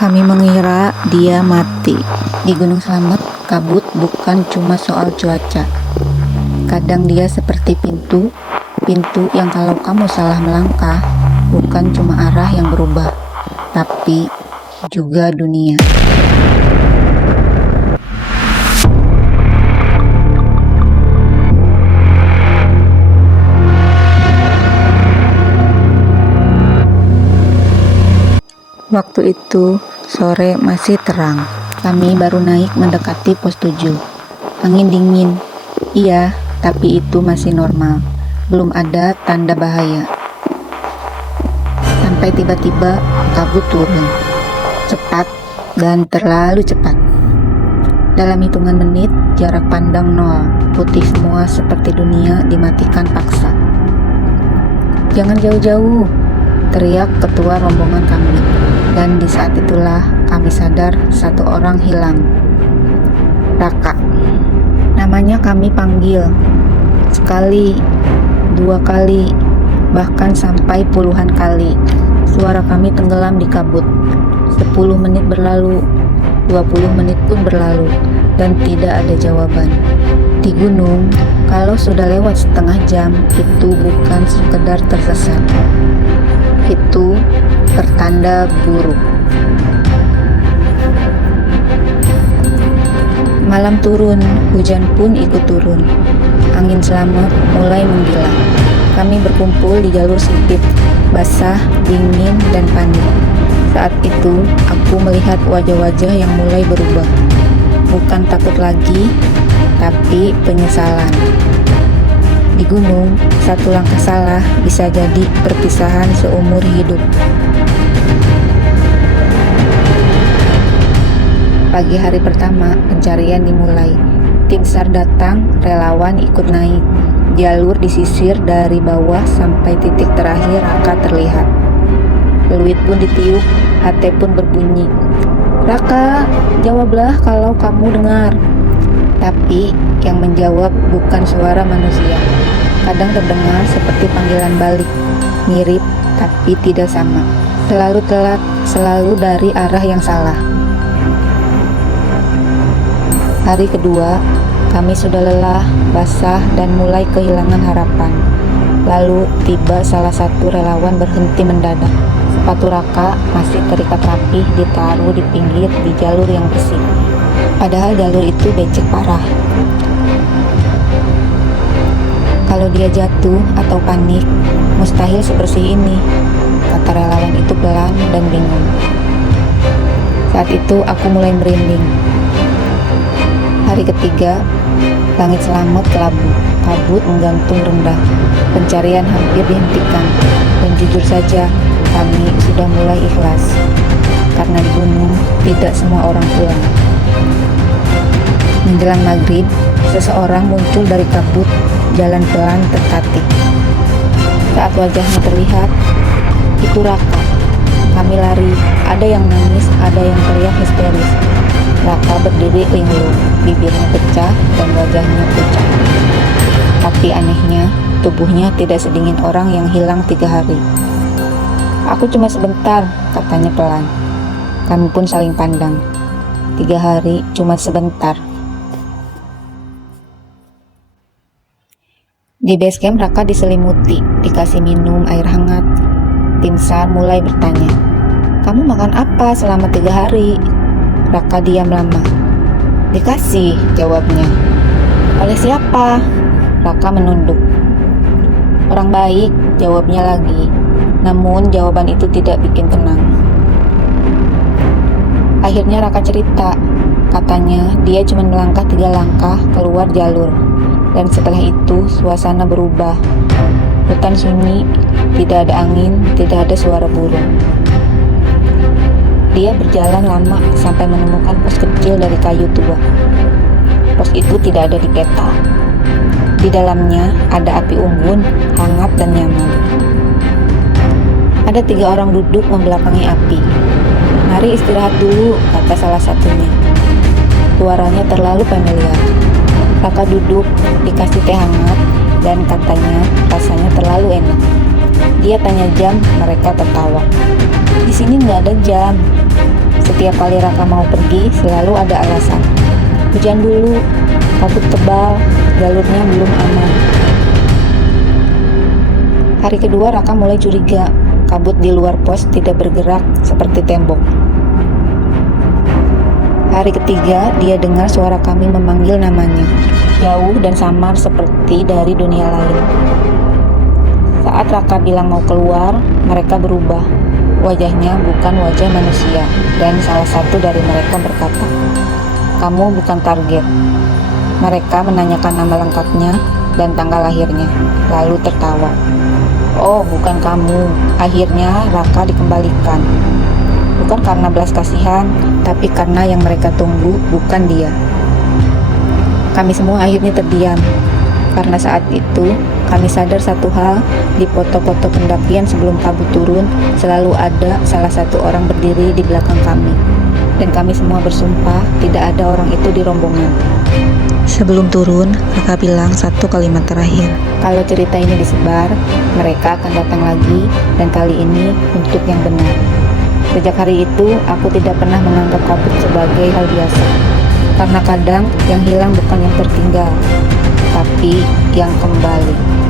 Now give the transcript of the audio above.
Kami mengira dia mati. Di Gunung Slamet, kabut bukan cuma soal cuaca. Kadang dia seperti pintu yang kalau kamu salah melangkah, bukan cuma arah yang berubah, tapi juga dunia. Waktu itu, sore masih terang. Kami baru naik mendekati pos 7. Angin dingin. Iya, tapi itu masih normal. Belum ada tanda bahaya. Sampai tiba-tiba kabut turun. Cepat dan terlalu cepat. Dalam hitungan menit, jarak pandang nol. Putih semua seperti dunia dimatikan paksa. "Jangan jauh-jauh," teriak ketua rombongan kami. Dan di saat itulah kami sadar satu orang hilang. Raka. Namanya kami panggil. Sekali, 2 kali, bahkan sampai puluhan kali. Suara kami tenggelam di kabut. 10 menit berlalu, 20 menit pun berlalu, dan tidak ada jawaban. Di gunung, kalau sudah lewat setengah jam, itu bukan sekedar tersesat. Itu pertanda buruk. Malam turun, hujan pun ikut turun. Angin Slamet mulai menggila. Kami berkumpul di jalur sempit, basah, dingin, dan panik. Saat itu, aku melihat wajah-wajah yang mulai berubah. Bukan takut lagi, tapi penyesalan. Di gunung, satu langkah salah bisa jadi perpisahan seumur hidup. Pagi hari pertama, pencarian dimulai. Tim SAR datang, relawan ikut naik. Jalur disisir dari bawah sampai titik terakhir Raka terlihat. Peluit pun ditiup, HT pun berbunyi. "Raka, jawablah kalau kamu dengar." Tapi yang menjawab bukan suara manusia. Kadang terdengar seperti panggilan balik, mirip tapi tidak sama. Selalu telat, selalu dari arah yang salah. Hari kedua, kami sudah lelah, basah, dan mulai kehilangan harapan. Lalu tiba salah satu relawan berhenti mendadak. Sepatu Raka masih terikat rapih ditaruh di pinggir di jalur yang bersih. Padahal jalur itu becek parah. "Kalau dia jatuh atau panik, mustahil sebersih ini," kata relawan itu pelan dan bingung. Saat itu aku mulai merinding. Hari ketiga, langit Slamet kelabu, kabut menggantung rendah. Pencarian hampir dihentikan, dan jujur saja, kami sudah mulai ikhlas. Karena di gunung, tidak semua orang pulang. Menjelang maghrib, seseorang muncul dari kabut, jalan pelan tertatih. Saat wajahnya terlihat, itu Raka. Kami lari, ada yang nangis, ada yang teriak histeris. Raka berdiri linglung, bibirnya pecah dan wajahnya pucat. Tapi anehnya, tubuhnya tidak sedingin orang yang hilang 3 hari. "Aku cuma sebentar," katanya pelan. Kami pun saling pandang. 3 hari cuma sebentar. Di base camp Raka diselimuti, dikasih minum air hangat. Tim SAR mulai bertanya, "Kamu makan apa selama 3 hari?" Raka diam lama. "Dikasih," jawabnya. "Oleh siapa?" Raka menunduk. "Orang baik," jawabnya lagi. Namun jawaban itu tidak bikin tenang. Akhirnya Raka cerita. Katanya dia cuma melangkah 3 langkah keluar jalur. Dan setelah itu suasana berubah. Hutan sunyi, tidak ada angin, tidak ada suara burung. Dia berjalan lama sampai menemukan pos kecil dari kayu tua. Pos itu tidak ada di peta. Di dalamnya ada api unggun, hangat dan nyaman. Ada 3 orang duduk membelakangi api. "Mari istirahat dulu," kata salah satunya. Suaranya terlalu familiar. Raka duduk, dikasih teh hangat, dan katanya rasanya terlalu enak. Dia tanya jam, mereka tertawa. "Di sini nggak ada jam." Setiap kali Raka mau pergi, selalu ada alasan. Hujan dulu, kabut tebal, jalurnya belum aman. Hari kedua Raka mulai curiga, kabut di luar pos tidak bergerak seperti tembok. Hari ketiga, dia dengar suara kami memanggil namanya, jauh dan samar seperti dari dunia lain. Saat Raka bilang mau keluar, mereka berubah. Wajahnya bukan wajah manusia, dan salah satu dari mereka berkata, "Kamu bukan target." Mereka menanyakan nama lengkapnya dan tanggal lahirnya, lalu tertawa. "Oh, bukan kamu." Akhirnya Raka dikembalikan. Bukan karena belas kasihan, tapi karena yang mereka tunggu bukan dia. Kami semua akhirnya terdiam, karena saat itu kami sadar satu hal, di foto-foto pendakian sebelum kabut turun, selalu ada salah satu orang berdiri di belakang kami. Dan kami semua bersumpah tidak ada orang itu di rombongan. Sebelum turun, Raka bilang satu kalimat terakhir. Kalau cerita ini disebar, mereka akan datang lagi, dan kali ini untuk yang benar. Sejak hari itu, aku tidak pernah menganggap kabut sebagai hal biasa. Karena kadang yang hilang bukan yang tertinggal, tapi yang kembali.